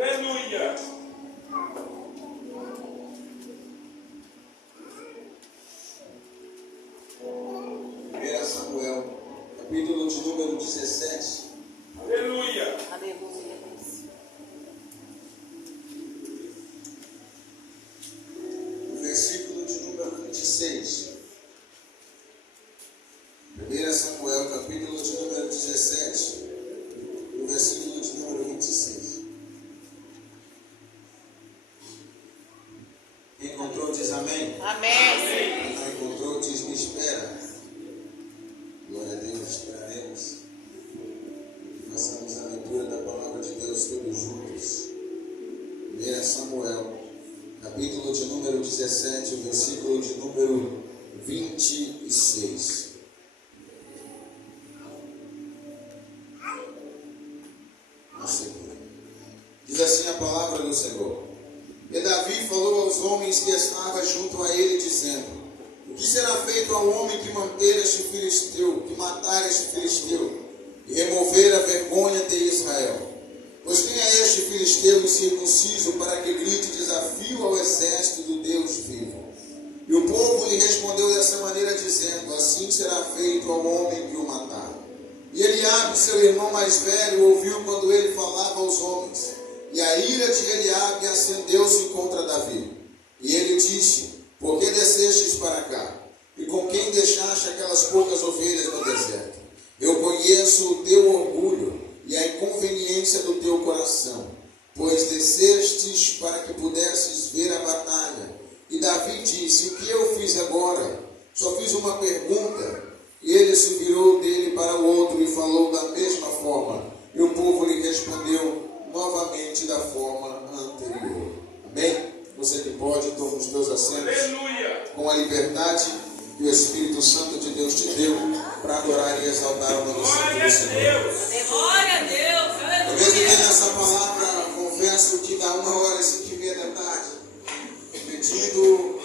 Aleluia. 1 Samuel, capítulo de número 17. Aleluia. Aleluia. O versículo de número 26. 1 Samuel, capítulo de número 17. O versículo de número 26. Quem encontrou diz amém. Amém. Não encontrou diz me espera. Glória a Deus, esperaremos. Façamos a leitura da palavra de Deus todos juntos. 1 Samuel, capítulo de número 17, o versículo de número 26. Diz assim a palavra do Senhor. E Davi falou aos homens que estavam junto a ele, dizendo: o que será feito ao homem que manter este filisteu, que matar este filisteu, e remover a vergonha de Israel? Pois quem é este filisteu incircunciso para que grite desafio ao exército do Deus vivo? E o povo lhe respondeu dessa maneira, dizendo: assim será feito ao homem que o matar. E Eliabe, seu irmão mais velho, ouviu quando ele falava aos homens. E a ira de Eliabe acendeu-se contra Davi. E ele disse: por que descestes para cá? E com quem deixaste aquelas poucas ovelhas no deserto? Eu conheço o teu orgulho e a inconveniência do teu coração, pois descestes para que pudesses ver a batalha. E Davi disse: o que eu fiz agora? Só fiz uma pergunta. E ele se virou dele para o outro e falou da mesma forma. E o povo lhe respondeu novamente da forma anterior. Amém? Você que pode, toma os teus assentos. Aleluia. Com a liberdade que o Espírito Santo de Deus te deu para adorar e exaltar o nome santo Glória do a Senhor. Deus. Glória a Deus. Talvez eu Aleluia. tenha essa palavra, confesso que dá 1h05 da tarde, pedindo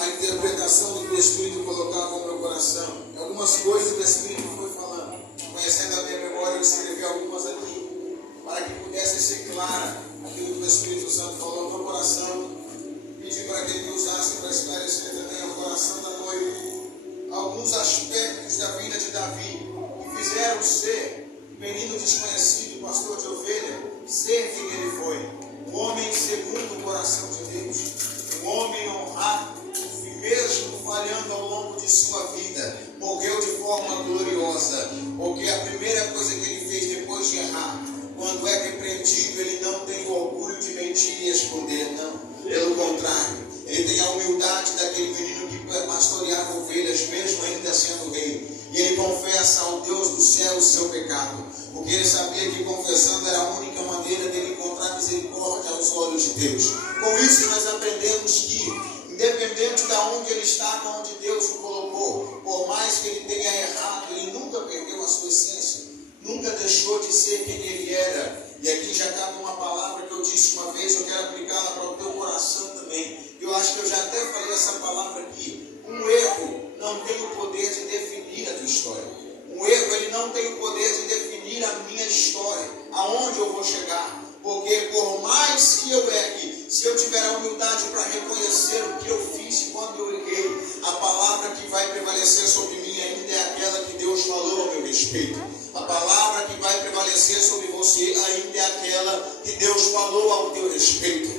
a interpretação do que o Espírito colocava no meu coração. Algumas coisas que o Espírito foi falando. Conhecendo a minha memória, eu escrevi algumas aqui, para que pudesse ser clara aquilo que o Espírito Santo falou no meu coração. Pedi para que ele usasse para esclarecer também o coração da noiva. Alguns aspectos da vida de Davi que fizeram ser um menino desconhecido, pastor de ovelha, ser quem ele foi. Um homem segundo o coração de Deus. Um homem honrado, e mesmo falhando ao longo de sua vida, morreu de forma gloriosa, porque a primeira coisa que ele fez depois de errar, quando é repreendido, ele não tem o orgulho de mentir e esconder, não. Pelo contrário, ele tem a humildade daquele menino que pastoreava ovelhas, mesmo ainda sendo rei. E ele confessa ao Deus do céu o seu pecado, porque ele sabia que confessando era a única maneira dele encontrar misericórdia aos olhos de Deus. Com isso nós aprendemos que, independente de onde ele está, onde Deus o colocou, por mais que ele tenha errado, ele nunca perdeu a sua essência, nunca deixou de ser quem ele era. E aqui já cabe uma palavra que eu disse uma vez, eu quero aplicá-la para o teu coração também. Eu acho que eu já até falei essa palavra aqui. Um erro não tem o poder de definir a tua história. Um erro, ele não tem o poder de definir a minha história, aonde eu vou chegar. Porque por mais que eu erre, se eu tiver a humildade para reconhecer o que eu fiz e quando eu errei, a palavra que vai prevalecer sobre mim ainda é aquela que Deus falou ao meu respeito. A palavra que vai prevalecer sobre você ainda é aquela que Deus falou ao teu respeito.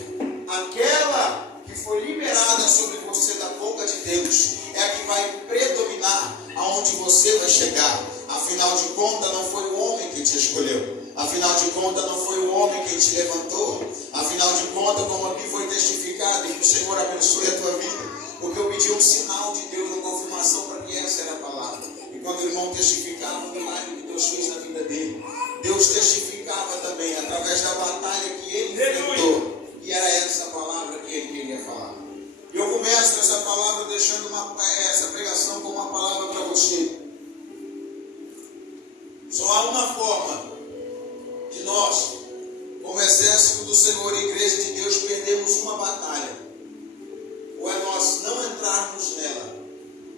Aquela que foi liberada sobre você da boca de Deus é a que vai predominar aonde você vai chegar. Afinal de contas, não foi o homem que te escolheu. Afinal de contas, não foi o homem que te levantou. Afinal de contas, como aqui foi testificado, e que o Senhor abençoe a tua vida, porque eu pedi um sinal de Deus, uma confirmação para que essa era a palavra. E quando o irmão testificava o milagre que Deus fez na vida dele, Deus testificava também através da batalha que ele enfrentou. E era essa palavra que ele queria falar. E eu começo essa palavra deixando essa pregação como uma palavra para você. Só há uma forma de nós, como exército do Senhor e igreja de Deus, perdermos uma batalha. Ou é nós não entrarmos nela,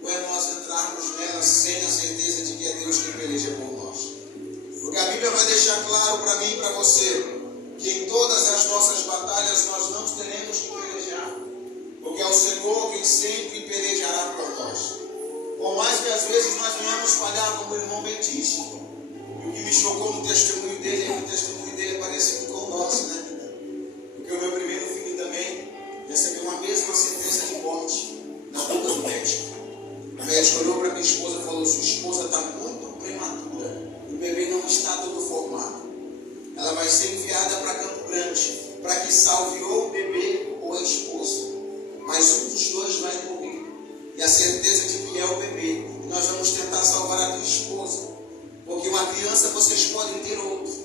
ou é nós entrarmos nela sem a certeza de que é Deus quem peleja por nós. Porque a Bíblia vai deixar claro para mim e para você que em todas as nossas batalhas nós não teremos que pelejar, porque é o Senhor quem sempre pelejará por nós. Por mais que às vezes nós venhamos falhar, como o irmão bem disse, e o que me chocou no testemunho dele é que o testemunho dele é parecido com o nosso, né? Porque o meu primeiro filho também recebeu uma mesma sentença de morte na boca do médico. O médico olhou para minha esposa e falou: sua esposa está muito prematura, o bebê não está todo formado. Ela vai ser enviada para Campo Grande para que salve ou o bebê ou a esposa, mas um dos dois vai morrer, e a certeza de que é o bebê. E nós vamos tentar salvar a tua esposa, porque uma criança vocês podem ter outro.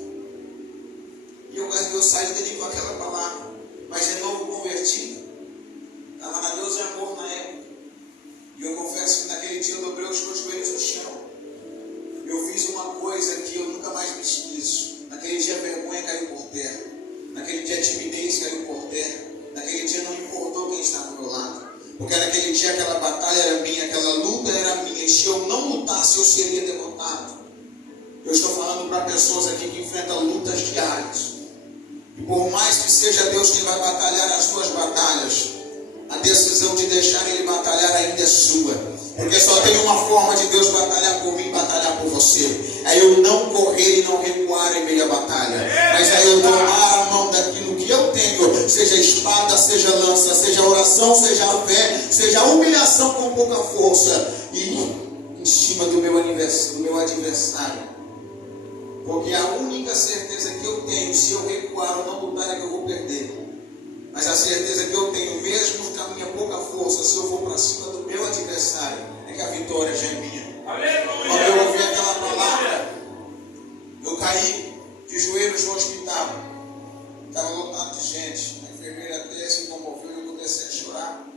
E eu saí dele com aquela palavra, mas de novo convertido, estava na Deus de amor na época. E eu confesso que naquele dia eu dobrei os meus joelhos no chão. Eu fiz uma coisa que eu nunca mais me esqueço. Naquele dia a vergonha caiu por terra. Naquele dia a timidez caiu por terra. Naquele dia não importou quem estava ao meu lado. Porque naquele dia aquela batalha era minha, aquela luta era minha. E se eu não lutasse, eu seria derrotado. Eu estou falando para pessoas aqui que enfrentam lutas diárias. E por mais que seja Deus quem vai batalhar as suas batalhas, a decisão de deixar Ele batalhar ainda é sua. Porque só tem uma forma de Deus batalhar por mim e batalhar por você. É eu não correr e não recuar em meio à batalha. Mas é eu tomar a mão daquilo que eu tenho. Seja espada, seja lança, seja oração, seja a fé, seja a humilhação com pouca força. E em cima do meu adversário. Porque a única certeza que eu tenho, se eu recuar ou não lutar, é que eu vou perder. Mas a certeza que eu tenho, mesmo com a minha pouca força, se eu for para cima do meu adversário, é que a vitória já é minha. Aleluia. Quando eu ouvi aquela palavra, eu caí de joelhos no hospital. Estava lotado de gente. A enfermeira até se comoveu e eu comecei a chorar.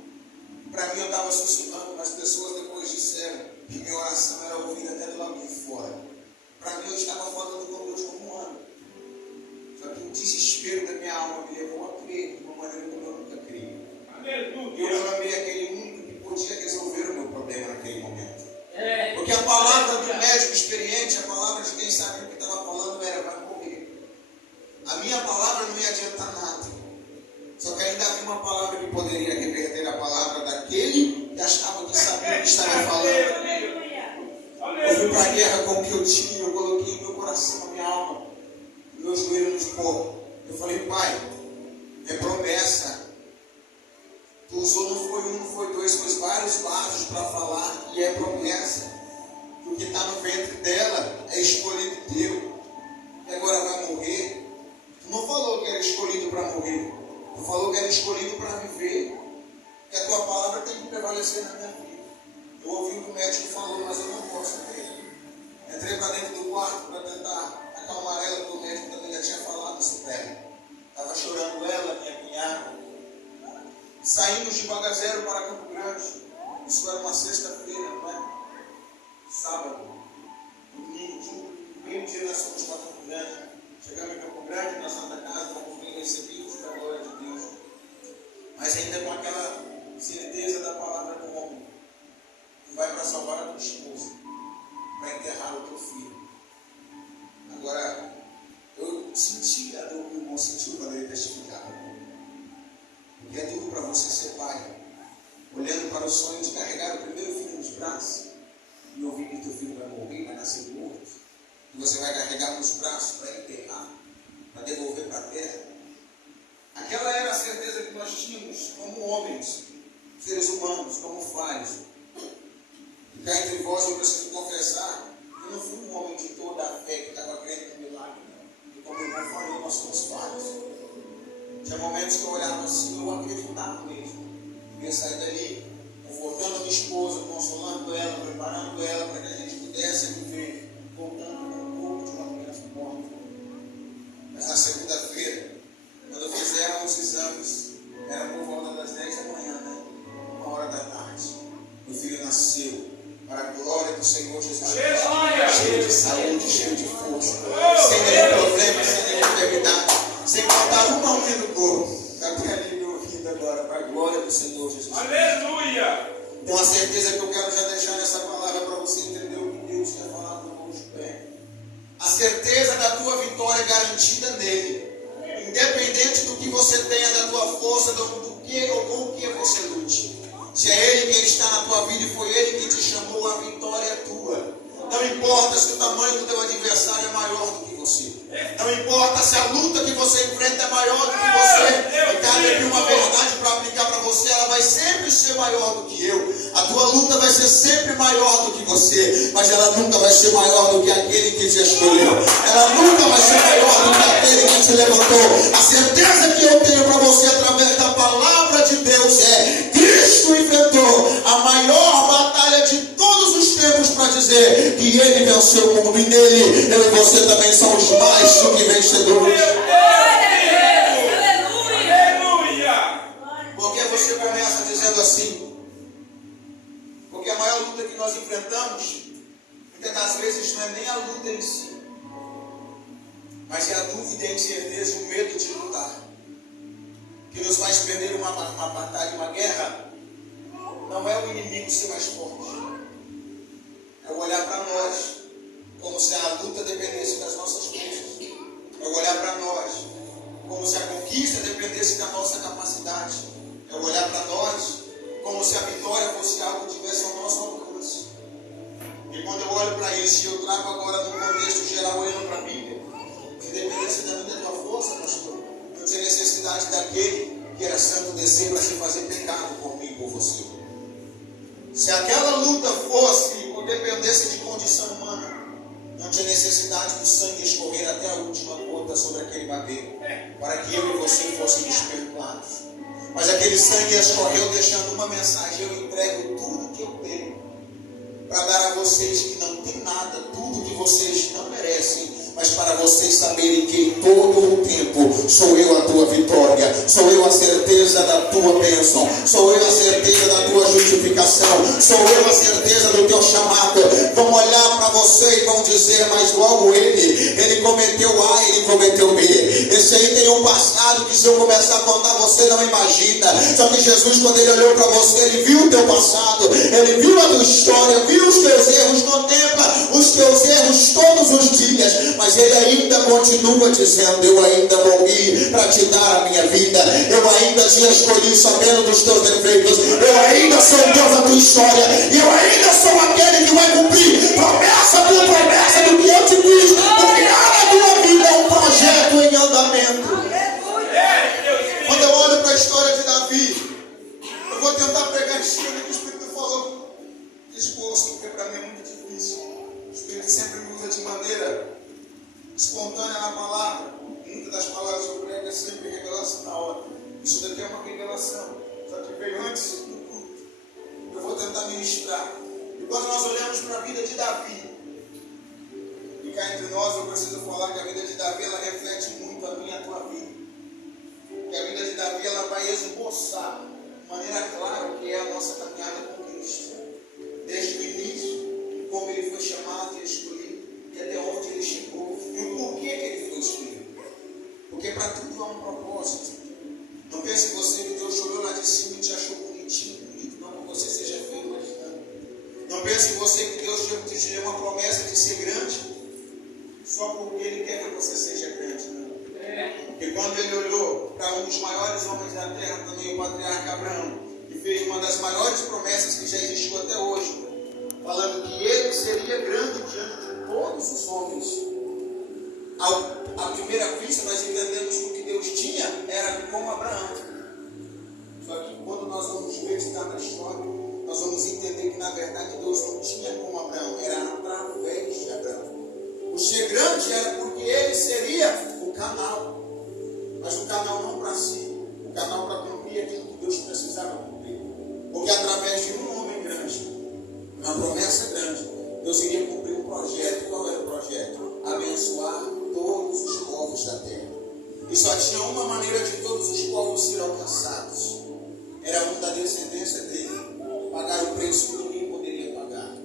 Para mim eu estava sussurrando, mas as pessoas depois disseram que minha oração era ouvida até do lado de fora. Para mim eu estava falando com Deus como um ano. Só que o desespero da minha alma me levou a crer de uma maneira como eu nunca criei. Aleluia. Eu clamei aquele único que podia resolver o meu problema naquele momento. Porque a palavra do médico experiente, a palavra de quem sabe o que estava falando era: vai morrer. A minha palavra não ia adiantar nada. Só que ainda havia uma palavra que poderia reverter a palavra daquele que achava que sabia o que estava falando. Eu fui para a guerra com o que eu tinha, eu coloquei meu coração, a minha alma, meus joelhos no pó. Eu falei: Pai, é promessa. Tu usou, não foi um, não foi dois, foi vários vasos para falar, e é promessa. Que o que está no ventre dela é escolhido teu, e agora vai morrer. Tu não falou que era escolhido para morrer, tu falou que era escolhido para viver, que a tua palavra tem que prevalecer na minha vida. Eu ouvi o que o médico falou, mas eu não posso ver. Entrei para dentro do quarto para tentar acalmar ela, porque o médico também já tinha falado isso dela. Estava chorando ela, minha cunhada. Saímos de Bagazeiro para Campo Grande. Isso era uma sexta-feira, não é? Sábado. Domingo, meio-dia nós fomos para Campo Grande. Chegamos em Campo Grande, na Santa Casa, fomos bem recebidos pela glória de Deus. Mas ainda com aquela certeza da palavra do homem. Tu vai para salvar a tua esposa, para enterrar o teu filho. Agora, eu senti, o irmão sentiu quando ele testificava. Porque é duro para você ser pai, olhando para o sonho de carregar o primeiro filho nos braços e ouvir que teu filho vai morrer, vai nascer morto, e você vai carregar nos braços para enterrar, para devolver para a terra. Aquela era a certeza que nós tínhamos como homens, seres humanos, como falhos. E cá entre vós eu preciso confessar, eu não fui um homem de toda a fé que estava crendo no milagre, não. E como o irmão falou, nós somos falhos. Tinha momentos que eu olhava assim, eu acreditava mesmo. Eu ia sair dali, confortando a minha esposa, consolando ela, preparando ela para que a gente pudesse viver, voltando com o corpo de uma criança morta. Mas na segunda-feira, quando fizeram os exames, era por volta das 10 da manhã, né? 1h da tarde. Meu filho nasceu, para a glória do Senhor Jesus Cristo, cheio de saúde, cheio de força, sem nenhum problema, sem nenhuma enfermidade, sem faltar uma unha do corpo. Está ali me ouvindo agora, para a glória do Senhor Jesus Cristo. Aleluia. Então a certeza que eu quero já deixar nessa palavra para você entender o que Deus quer falar para o nosso pé. A certeza da tua vitória é garantida nele. independente do que você tenha, da tua força, do que ou com o que você lute. Se é Ele quem está na tua vida e foi Ele quem te chamou, a vitória é tua. Não importa se o tamanho do teu adversário é maior do que você. Não importa se a luta que você enfrenta é maior do que você. E cabe aqui uma verdade para aplicar para você. Ela vai sempre ser maior do que eu. A tua luta vai ser sempre maior do que você. Mas ela nunca vai ser maior do que aquele que te escolheu. Ela nunca vai ser maior do que aquele que te levantou. A certeza que eu tenho para você através da palavra de Deus é: Cristo enfrentou a maior batalha de todos os tempos para dizer que Ele venceu o mundo. E nele, eu e você também somos mais do que vencedores. Por que você começa dizendo assim? Porque a maior luta que nós enfrentamos, muitas das vezes, não é nem a luta em si, mas é a dúvida, a incerteza e o medo de lutar, que nos faz perder uma batalha, uma guerra. Não é o inimigo ser mais forte, é o olhar para nós como se a luta dependesse das nossas forças, é o olhar para nós como se a conquista dependesse da nossa capacidade, é o olhar para nós como se a vitória fosse algo que tivesse ao nosso alcance. E quando eu olho para isso, e eu trago agora no contexto geral, olhando para a Bíblia, se dependesse da minha tua força, pastor, não tinha necessidade daquele que era santo descer para se fazer pecado por mim e por você. Se aquela luta fosse ou dependesse de condição humana, não tinha necessidade do sangue escorrer até a última gota sobre aquele madeiro, para que eu e você fôssemos perdoados. Mas aquele sangue escorreu deixando uma mensagem: eu entrego tudo que eu tenho para dar a vocês que não tem nada, tudo que vocês não merecem, mas para vocês saberem que em todo o tempo sou eu a tua vitória, sou eu a certeza da tua bênção, sou eu a certeza da tua justificação, sou eu a certeza do teu chamado. Vão olhar para você e vão dizer: mas logo ele cometeu A, ele cometeu B. Esse aí tem um passado que, se eu começar a contar, você não imagina. Só que Jesus, quando ele olhou para você, ele viu o teu passado, ele viu a tua história, viu os teus erros, contempla os teus erros todos os dias, mas ele ainda continua dizendo: eu ainda morri para te dar a minha vida, eu ainda te escolhi sabendo dos teus defeitos, eu ainda sou o Deus da tua história, e eu ainda sou aquele que vai cumprir promessa por promessa do que eu te fiz. O final da tua vida é um projeto em andamento. Quando eu olho para a história de Davi, eu vou tentar pegar a história que o Espírito falou exposto, porque para mim é muito difícil. O Espírito sempre me usa de maneira espontânea na palavra. Muitas das palavras que eu prego é sempre revelação na hora. Isso daqui é uma revelação, só que veio antes do culto. Eu vou tentar ministrar. E quando nós olhamos para a vida de Davi, e cá entre nós, eu preciso falar que a vida de Davi, ela reflete muito a minha e a tua vida. Que a vida de Davi, ela vai esboçar de maneira clara o que é a nossa caminhada com Cristo. Desde o início, como ele foi chamado e escolhido, e até onde ele chegou, e o porquê que ele foi escolhido. Porque para tudo há um propósito. Não pense você que Deus olhou lá de cima e te achou bonitinho, bonito, não que você seja feio, mas não. Não pense você que Deus te deu uma promessa de ser grande, só porque Ele quer que você seja grande, não. Porque quando Ele olhou para um dos maiores homens da terra, também o patriarca Abraão, e fez uma das maiores promessas que já existiu até hoje, falando que ele seria grande diante de todos os homens. À primeira vista, nós entendemos que o que Deus tinha era como Abraão. Só que quando nós vamos meditar na história, nós vamos entender que na verdade Deus não tinha como Abraão, era através de Abraão. O ser grande era porque ele seria o canal, mas o canal não para si, o canal para cumprir aquilo que Deus precisava cumprir. Porque através de um homem grande, uma promessa grande, Deus iria cumprir um projeto. Qual era o projeto? Abençoar todos os povos da terra. E só tinha uma maneira de todos os povos serem alcançados, era um da descendência dele, pagar o preço que ninguém poderia pagar.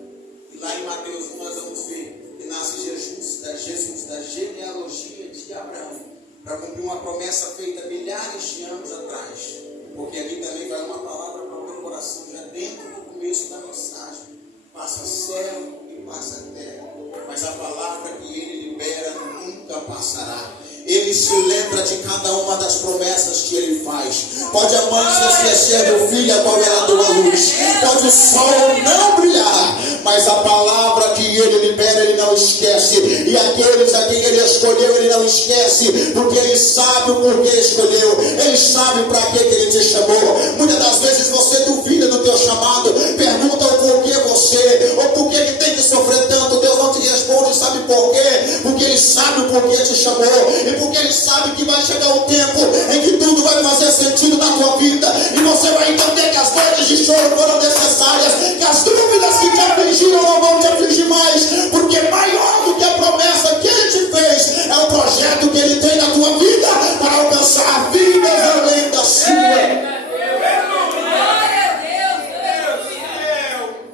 E lá em Mateus 1 nós vamos ver que nasce Jesus da genealogia de Abraão, para cumprir uma promessa feita milhares de anos atrás. Porque ali também vai uma palavra para o meu coração, já dentro do começo da mensagem. Passa céu e passa terra, mas a palavra que ele libera nunca passará. Ele Ele se lembra de cada uma das promessas que Ele faz. Pode a mãe se esquecer do filho a qual ela deu a luz. Pode o sol não brilhar, mas a palavra que Ele libera, Ele não esquece. E aqueles a quem Ele escolheu, Ele não esquece, porque Ele sabe o porquê escolheu. Ele sabe para que Ele te chamou. Muitas das vezes você duvida do teu chamado, pergunta o porquê você, ou por que tem que sofrer tanto. Deus não te responde, sabe por quê? Porque Ele sabe o porquê te chamou, e porque Ele sabe que vai chegar um tempo em que tudo vai fazer sentido na tua vida, e você vai entender que as dores de choro foram necessárias, que as dúvidas que te afligiram não vão te afligir mais, porque maior do que a promessa que Ele te fez é o projeto que Ele tem na tua vida para alcançar vidas além da sua.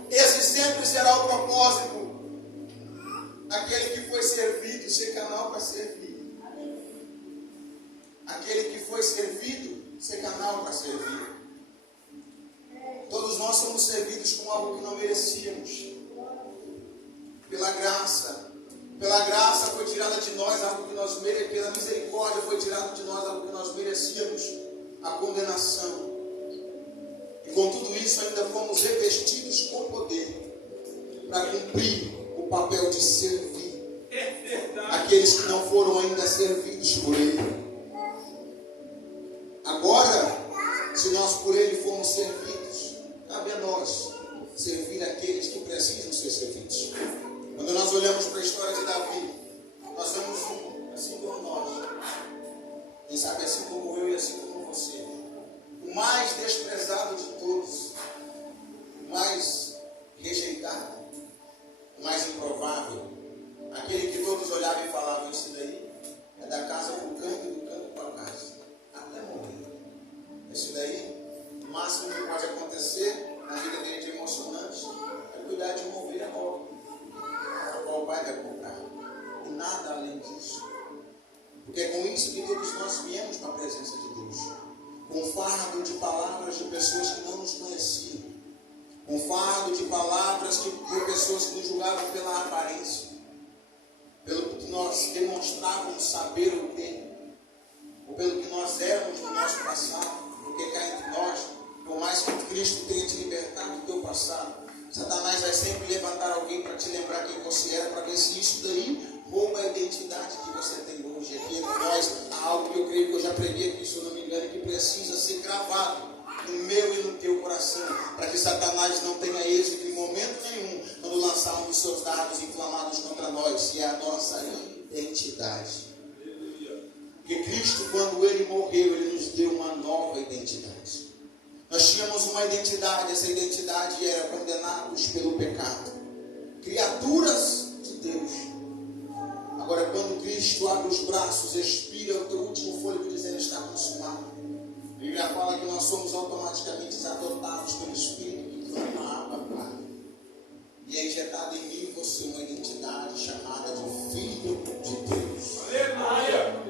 Esse sempre será o propósito. Aquele que foi servido, ser canal para servir. Aquele que foi servido, ser canal para servir. Todos nós somos servidos com algo que não merecíamos. Pela graça foi tirada de nós algo que nós merecíamos. Pela misericórdia foi tirado de nós algo que nós merecíamos, a condenação. E com tudo isso ainda fomos revestidos com poder para cumprir o papel de servir aqueles que não foram ainda servidos por Ele. Agora, se nós por Ele fomos servidos, cabe a nós servir aqueles que precisam ser servidos. Quando nós olhamos para a história de Davi, nós vemos assim como nós, quem sabe assim como eu e assim como você, o mais desprezado de todos, o mais rejeitado, o mais improvável, aquele que todos olhavam e falavam: isso daí é da casa para o canto e do canto para a casa, até morrer. Isso daí, o máximo que pode acontecer na vida dele de emocionante é cuidar de uma ovelha nova, a qual o pai vai comprar, e nada além disso. Porque é com isso que todos nós viemos para a presença de Deus, com um fardo de palavras de pessoas que não nos conheciam, com um fardo de palavras de pessoas que nos julgavam pela aparência, pelo que nós demonstrávamos saber ou ter, ou pelo que nós éramos no nosso passado. Porque cá entre nós, por mais que Cristo tenha te libertado do teu passado, Satanás vai sempre levantar alguém para te lembrar quem você era, para ver se isso daí rouba a identidade que você tem hoje. Aqui entre nós há algo que eu creio que eu já preguei aqui, se eu não me engano, que precisa ser gravado no meu e no teu coração, para que Satanás não tenha êxito em momento nenhum quando lançar um dos seus dardos inflamados contra nós, que é a nossa identidade. Porque Cristo, quando Ele morreu, Ele nos deu uma nova identidade. Nós tínhamos uma identidade, essa identidade era condenados pelo pecado, criaturas de Deus. Agora, quando Cristo abre os braços, expira o teu último fôlego, dizendo: está consumado. A Bíblia fala que nós somos automaticamente adotados pelo Espírito que clama Abba, Pai. E é injetado em mim e você uma identidade chamada de Filho de Deus. Aleluia!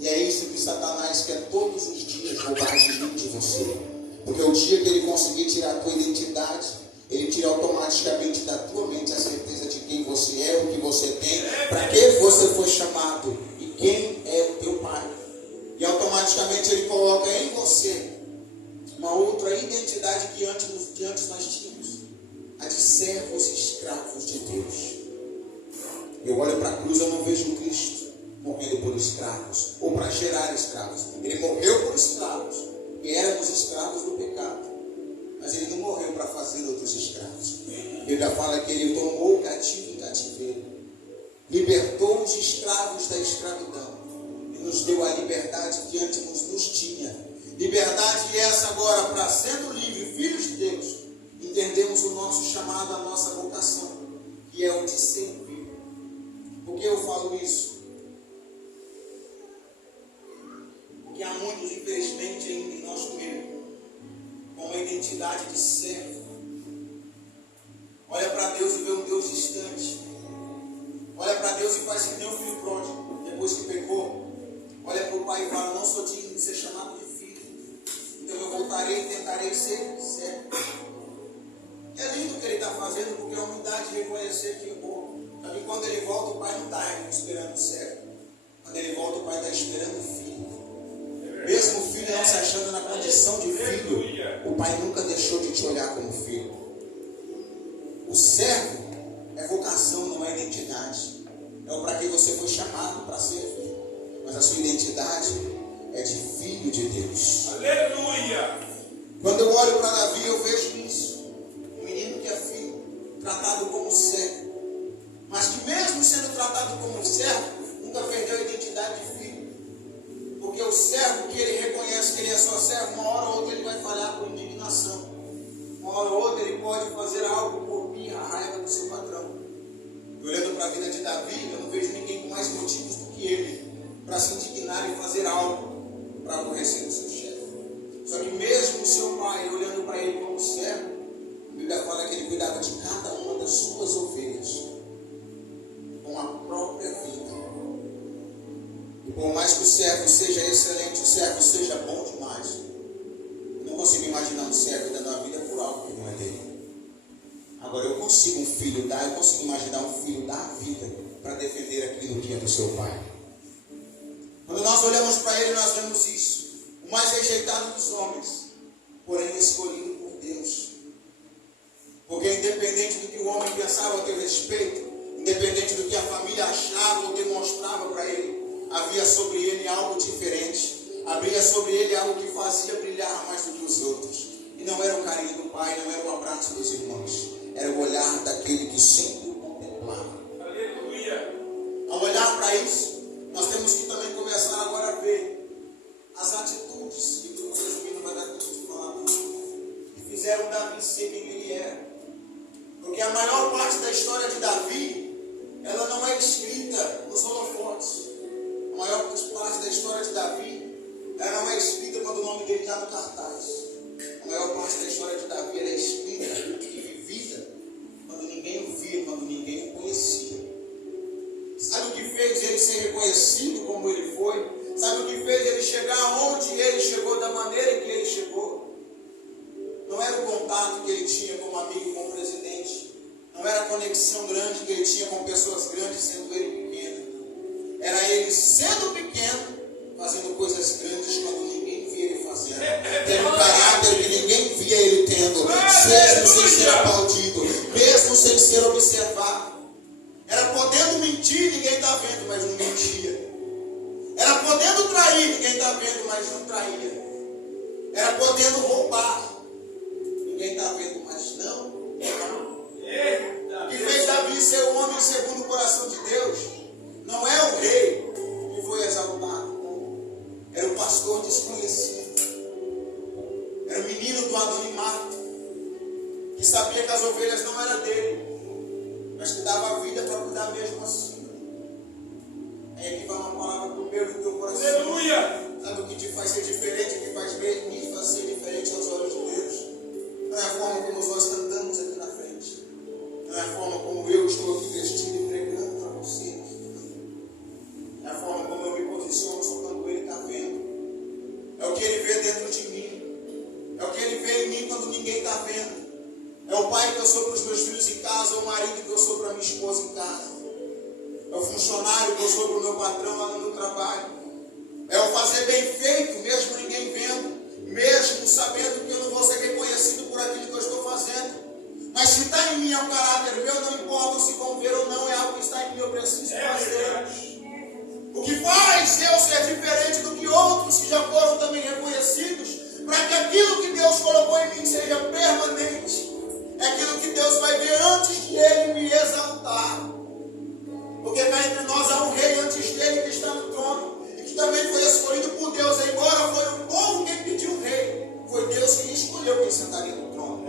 E é isso que Satanás quer todos os dias roubar de mim, de você. Porque o dia que ele conseguir tirar a tua identidade, ele tira automaticamente da tua mente a certeza de quem você é, o que você tem, para que você foi chamado e quem é o teu Pai. E automaticamente ele coloca em você uma outra identidade que antes nós tínhamos, a de servos e escravos de Deus. Eu olho para a cruz, eu não vejo Cristo morrendo por escravos, ou para gerar escravos. Ele morreu por escravos, e éramos escravos do pecado, mas Ele não morreu para fazer outros escravos. Ele já fala que Ele tomou o cativo em cativeiro, libertou os escravos da escravidão, e nos deu a liberdade que antes nos tinha. Liberdade essa agora, para sendo livre, filhos de Deus, entendemos o nosso chamado, a nossa vocação, que é o de servir. Por que eu falo isso? Porque há muitos, infelizmente, ainda em nosso meio, com uma identidade de servo. Olha para Deus e vê um Deus distante. Olha para Deus e faz que nem o filho pródigo, depois que pecou. Olha para o pai e fala: não sou digno de ser chamado de filho, então eu voltarei e tentarei ser servo. É lindo o que ele está fazendo, porque é a humildade de reconhecer que errou. Sabe, quando ele volta, o pai não está esperando o servo. Quando ele volta, o pai está esperando o filho. Mesmo o filho não se achando na condição de filho, o pai nunca deixou de te olhar como filho. O servo é vocação, não é identidade. É o para que você foi chamado para servir. Mas a sua identidade é de filho de Deus. Aleluia. Quando eu olho para Davi, eu vejo isso. Um menino que é filho, tratado como servo. Mas que mesmo sendo tratado como servo, nunca perdeu a identidade de filho. Porque o servo que ele reconhece que ele é só servo, uma hora ou outra ele vai falhar por indignação. Uma hora ou outra ele pode fazer algo por birra, raiva do seu patrão. Olhando para a vida de Davi, eu não vejo ninguém com mais motivos do que ele para se indignar e fazer algo para aborrecer o seu chefe. Só que mesmo o seu pai, olhando para ele como servo, a Bíblia fala que ele cuidava de cada uma das suas ovelhas com a própria vida. E por mais que o servo seja excelente, o servo seja bom demais, eu não consigo imaginar um servo dando a vida por algo que não é dele. Agora eu consigo eu consigo imaginar um filho dar a vida para defender aquilo que é do seu pai. Quando nós olhamos para ele, nós vemos isso. O mais rejeitado dos homens, porém escolhido por Deus. Porque independente do que o homem pensava a teu respeito, independente do que a família achava ou demonstrava para ele, havia sobre ele algo diferente. Havia sobre ele algo que fazia brilhar mais do que os outros. E não era o carinho do pai, não era o abraço dos irmãos. Era o olhar daquele que sempre o contemplava. Aleluia. Ao olhar para isso, nós temos que também começar agora a ver as atitudes, que o resumindo vai dar tempo de falar, que fizeram Davi ser quem ele era. Porque a maior parte da história de Davi, ela não é escrita nos holofotes. A maior parte da história de Davi, ela não é escrita quando o nome dele está no cartaz. A maior parte da história de Davi, ela é escrita e vivida quando ninguém o via, quando ninguém o conhecia. Sabe o que fez ele ser reconhecido como ele foi? Sabe o que fez ele chegar onde ele chegou, da maneira que ele chegou? Não era o contato que ele tinha como amigo com o presidente. Não era a conexão grande que ele tinha com pessoas grandes, sendo ele pequeno. Era ele sendo pequeno, fazendo coisas grandes quando ninguém via ele fazendo. Tendo um caráter que ninguém via ele tendo. Mesmo sem ser aplaudido, mesmo sem ser observado. Era podendo mentir, ninguém está vendo, mas não mentia. Era podendo trair, ninguém está vendo, mas não traía. Era podendo roubar, ninguém está vendo, mas não roubava. O que fez Davi ser o homem segundo o coração de Deus não é o rei que foi exaltado, era o pastor desconhecido, era o menino do anonimato, que sabia que as ovelhas não eram dele, mas que dava a vida para cuidar mesmo assim. É aqui vai uma palavra para o meu e do teu coração. Aleluia. Sabe o que te faz ser diferente, o que faz mesmo te fazer ser diferente aos olhos de Deus? Não é a forma como nós cantamos aqui na frente. Não é a forma como eu estou aqui vestido e pregando para você. É a forma como eu me posiciono só quando Ele está vendo. É o que Ele vê dentro de mim. É o que Ele vê em mim quando ninguém está vendo. É o pai que eu sou para os meus filhos em casa, é o marido que eu sou para a minha esposa em casa. É o funcionário que eu sou para o meu patrão lá no meu trabalho. É o fazer bem feito, mesmo ninguém vendo. Mesmo sabendo que eu não vou ser reconhecido por aquilo que eu estou fazendo. Mas se está em mim é um caráter meu, não importa se vão ver ou não, é algo que está em mim, eu preciso fazer. O que faz eu ser diferente do que outros que já foram também reconhecidos, para que aquilo que Deus colocou em mim seja permanente. É aquilo que Deus vai ver antes de Ele me exaltar. Porque cá entre nós há um rei antes dele que está no trono e que também foi escolhido por Deus. Embora foi o povo quem pediu um rei, foi Deus quem escolheu quem sentaria no trono.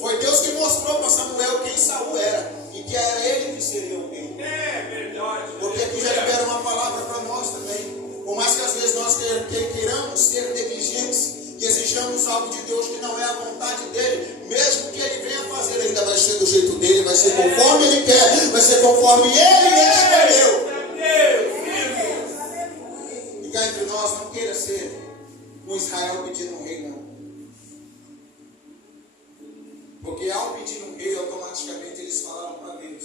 Foi Deus que mostrou para Samuel quem Saul era e que era ele que seria o rei. É verdade. Porque aqui já libera uma palavra para nós também. Por mais que às vezes nós queiramos ser negligentes e exijamos algo de Deus que não é a vontade dele, mesmo que ele venha fazer, ainda vai ser do jeito dele, vai ser conforme ele quer, vai ser conforme ele escolheu. E cá entre nós, não queira ser um Israel pedindo um rei, não. Porque ao pedir um rei, automaticamente eles falaram para Deus: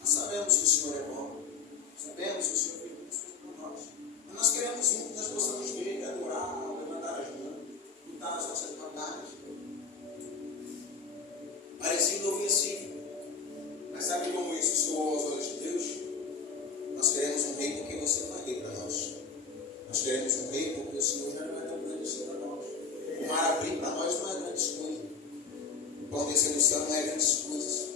nós sabemos que o Senhor é bom, sabemos que o Senhor fez tudo por nós. Nós queremos um que nós possamos ver, adorar, levantar as mãos, lutar as nossas batalhas. Parecido ou ofensivo. Mas sabe como isso soou aos olhos de Deus? Nós queremos um rei porque você não é rei para nós. Nós queremos um rei porque o Senhor já não é tão grande assim para nós. O mar abrir para nós não é grandes coisas. O pão descer do céu não é grandes coisas.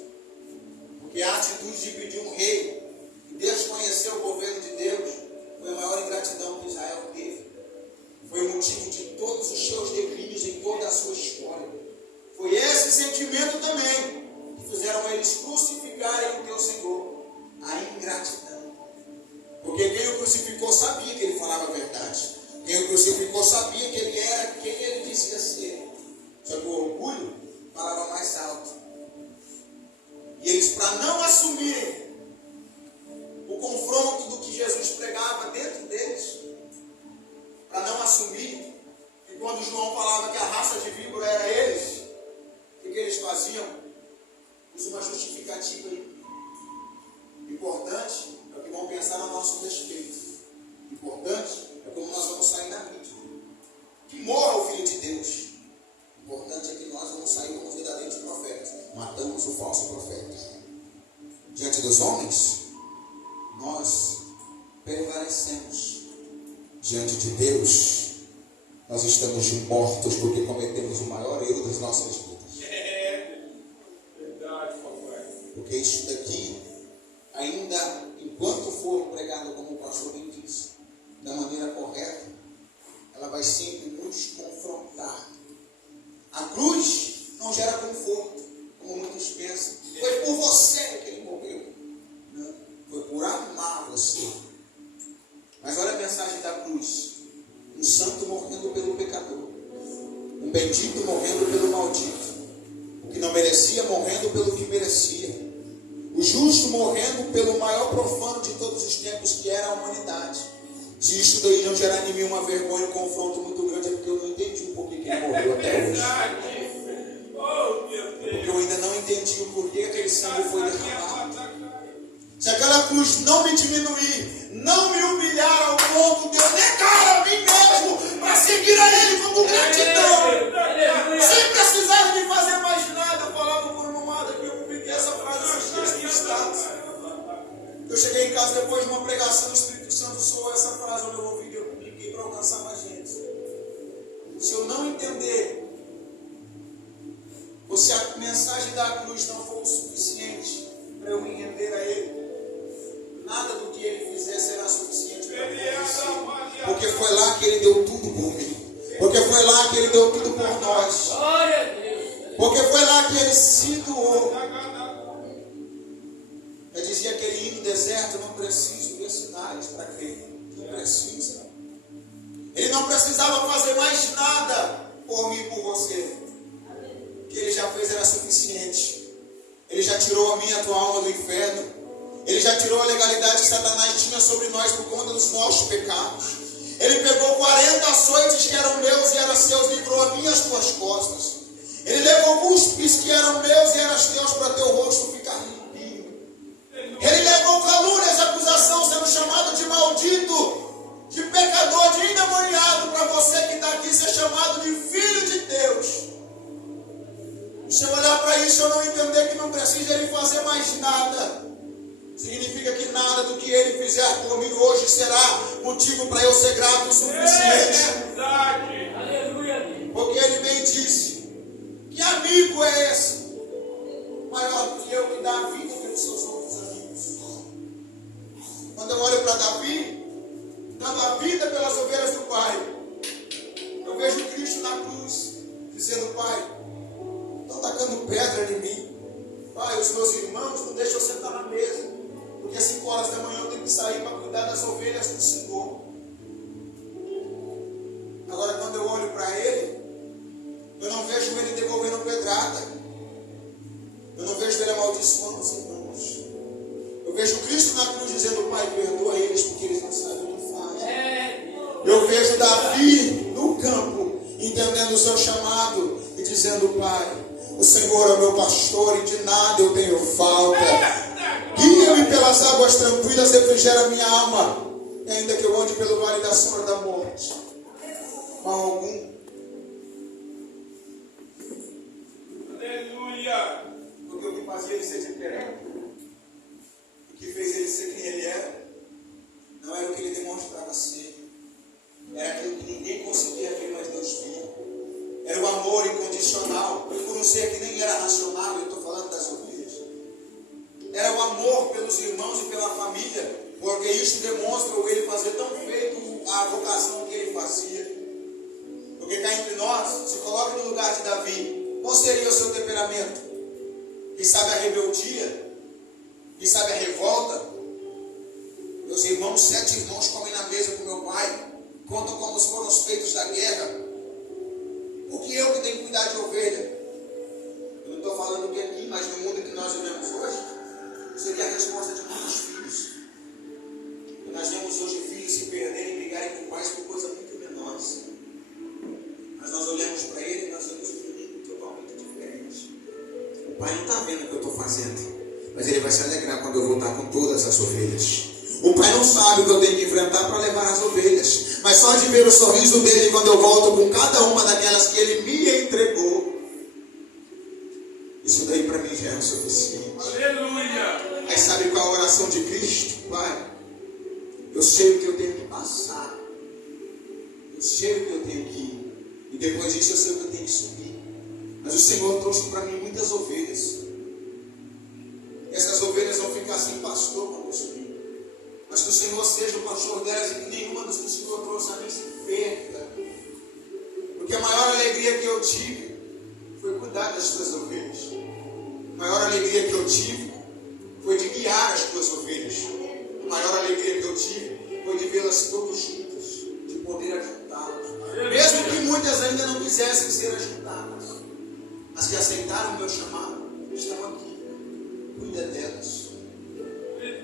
Porque a atitude de pedir um rei e desconhecer o governo de Deus foi a maior ingratidão que Israel teve. Foi o motivo de todos os seus declínios em toda a sua história. Foi esse sentimento também que fizeram eles crucificarem o teu Senhor. A ingratidão. Porque quem o crucificou sabia que ele falava a verdade. Quem o crucificou sabia que ele era quem ele dizia ser. Só que o orgulho falava mais alto. E eles, para não assumirem o confronto do que Jesus pregava dentro deles, para não assumir, e quando João falava que a raça de víbora era eles, o que eles faziam? Usa uma justificativa aí. Importante é o que vão pensar a nosso respeito. Importante é como nós vamos sair na mídia. Que morra o Filho de Deus. Importante é que nós vamos sair como os verdadeiros profetas. Matamos o falso profeta. Diante dos homens, nós prevalecemos. Diante de Deus, nós estamos mortos porque cometemos o maior erro das nossas vidas. Verdade, papai. Porque isso daqui, ainda enquanto for pregado como o pastor bem disse, da maneira correta, ela vai sempre nos confrontar. A cruz não gera conforto, como muitos pensam. Foi por você que ele morreu. Não, foi por amar você. Mas olha a mensagem da cruz. Um santo morrendo pelo pecador. Um bendito morrendo pelo maldito. O que não merecia morrendo pelo que merecia. O justo morrendo pelo maior profano de todos os tempos, que era a humanidade. Se isso daí não gerar em mim uma vergonha, um confronto muito grande, é porque eu não entendi o porquê que ele morreu até hoje. Verdade. Oh, meu Deus. Porque eu ainda não entendi o porquê que aquele sangue foi derramado. Se aquela cruz não me diminuir, não me humilhar ao ponto de eu negar a mim mesmo para seguir a Ele como gratidão, sem precisar de fazer mais nada. Eu falava por uma amada que eu publiquei essa frase esses dias no status. Eu cheguei em casa depois de uma pregação, o Espírito Santo soou essa frase no meu ouvido e eu publiquei para alcançar mais gente. Se eu não entender, ou se a mensagem da cruz não for o suficiente para eu me render a Ele, nada do que Ele fizer será suficiente para mim. Porque foi lá que Ele deu tudo por mim. Porque foi lá que Ele deu tudo por nós. Glória a Deus. Porque foi lá que Ele se doou. Eu dizia aquele hino: deserto, não preciso ver sinais para crer. Não precisa. Ele não precisava fazer mais nada por mim e por você. O que Ele já fez era suficiente. Ele já tirou a minha e a tua alma do inferno. Ele já tirou a legalidade que Satanás tinha sobre nós por conta dos nossos pecados. Ele pegou 40 açoites que eram meus e eram seus, livrou a minha e as tuas costas. Ele levou cuspes que eram meus e eram teus para teu rosto ficar limpinho. Ele levou calúnias, acusação, sendo chamado de maldito, de pecador, de endemoniado, para você que está aqui ser chamado de filho de Deus. Se eu olhar para isso, eu não entender que não precisa Ele fazer mais nada, significa que nada do que Ele fizer por mim hoje será motivo para eu ser grato o suficiente. Verdade. Aleluia. Porque Ele bem disse: que amigo é esse? Maior do que eu, que dá a vida pelos seus outros amigos. Quando eu olho para Davi, dando a vida pelas ovelhas do Pai, eu vejo Cristo na cruz, dizendo: Pai, estão tacando pedra em mim. Pai, os meus irmãos não deixam eu sentar na mesa, porque às 5 horas da manhã eu tenho que sair para cuidar das ovelhas do Senhor. Agora, quando eu olho para Ele, eu não vejo Ele devolvendo pedrada. Eu não vejo Ele amaldiçoando os irmãos. Eu vejo Cristo na cruz dizendo: Pai, perdoa eles porque eles não sabem o que fazem. Eu vejo Davi no campo, entendendo o seu chamado e dizendo: Pai, o Senhor é o meu pastor e de nada eu tenho falta. Guia-me pelas águas tranquilas, refrigera minha alma. E ainda que eu ande pelo vale da sombra da morte, mal algum. Aleluia. Porque o que fazia ele ser diferente, o que fez ele ser quem ele era, não era o que ele demonstrava ser. Era aquilo que ninguém conseguia ver, mas Deus via. Era o amor incondicional por um ser que nem era racional. Eu estou falando das ovelhas. Era o amor pelos irmãos e pela família, porque isso demonstra ele fazer tão feito a vocação que ele fazia. Porque cá entre nós, se coloca no lugar de Davi, qual seria o seu temperamento? Quem sabe a rebeldia? Quem sabe a revolta? Meus irmãos, 7 irmãos comem na mesa com meu pai, contam como foram os feitos da guerra. Porque eu que tenho que cuidar de ovelha. Eu não estou falando que aqui, mas no mundo que nós vivemos hoje, seria a resposta de muitos filhos. E nós vemos hoje filhos se perderem e brigarem com pais por coisas muito menores. Mas nós olhamos para ele e nós vemos um menino totalmente diferente. O pai não está vendo o que eu estou fazendo, mas ele vai se alegrar quando eu voltar com todas as ovelhas. O pai não sabe o que eu tenho que enfrentar para levar as ovelhas, mas só de ver o sorriso dele quando eu volto com cada uma daquelas que ele me entregou, isso daí para mim já é o suficiente. Aleluia. Aí sabe qual é a oração de Cristo? Pai, eu sei o que eu tenho que passar, eu sei o que eu tenho que ir, e depois disso eu sei o que eu tenho que subir. Mas o Senhor trouxe para mim muitas ovelhas. Essas ovelhas vão ficar sem pastor quando eu subir. Mas que o Senhor seja o pastor delas e que nenhuma das que o Senhor trouxe a mim se perca. Porque a maior alegria que eu tive foi cuidar das tuas ovelhas. A maior alegria que eu tive foi de guiar as tuas ovelhas. A maior alegria que eu tive foi de vê-las todas juntas, de poder ajuntá-las. Mesmo que muitas ainda não quisessem ser ajuntadas, mas que aceitaram o meu chamado, estão aqui. Cuida delas.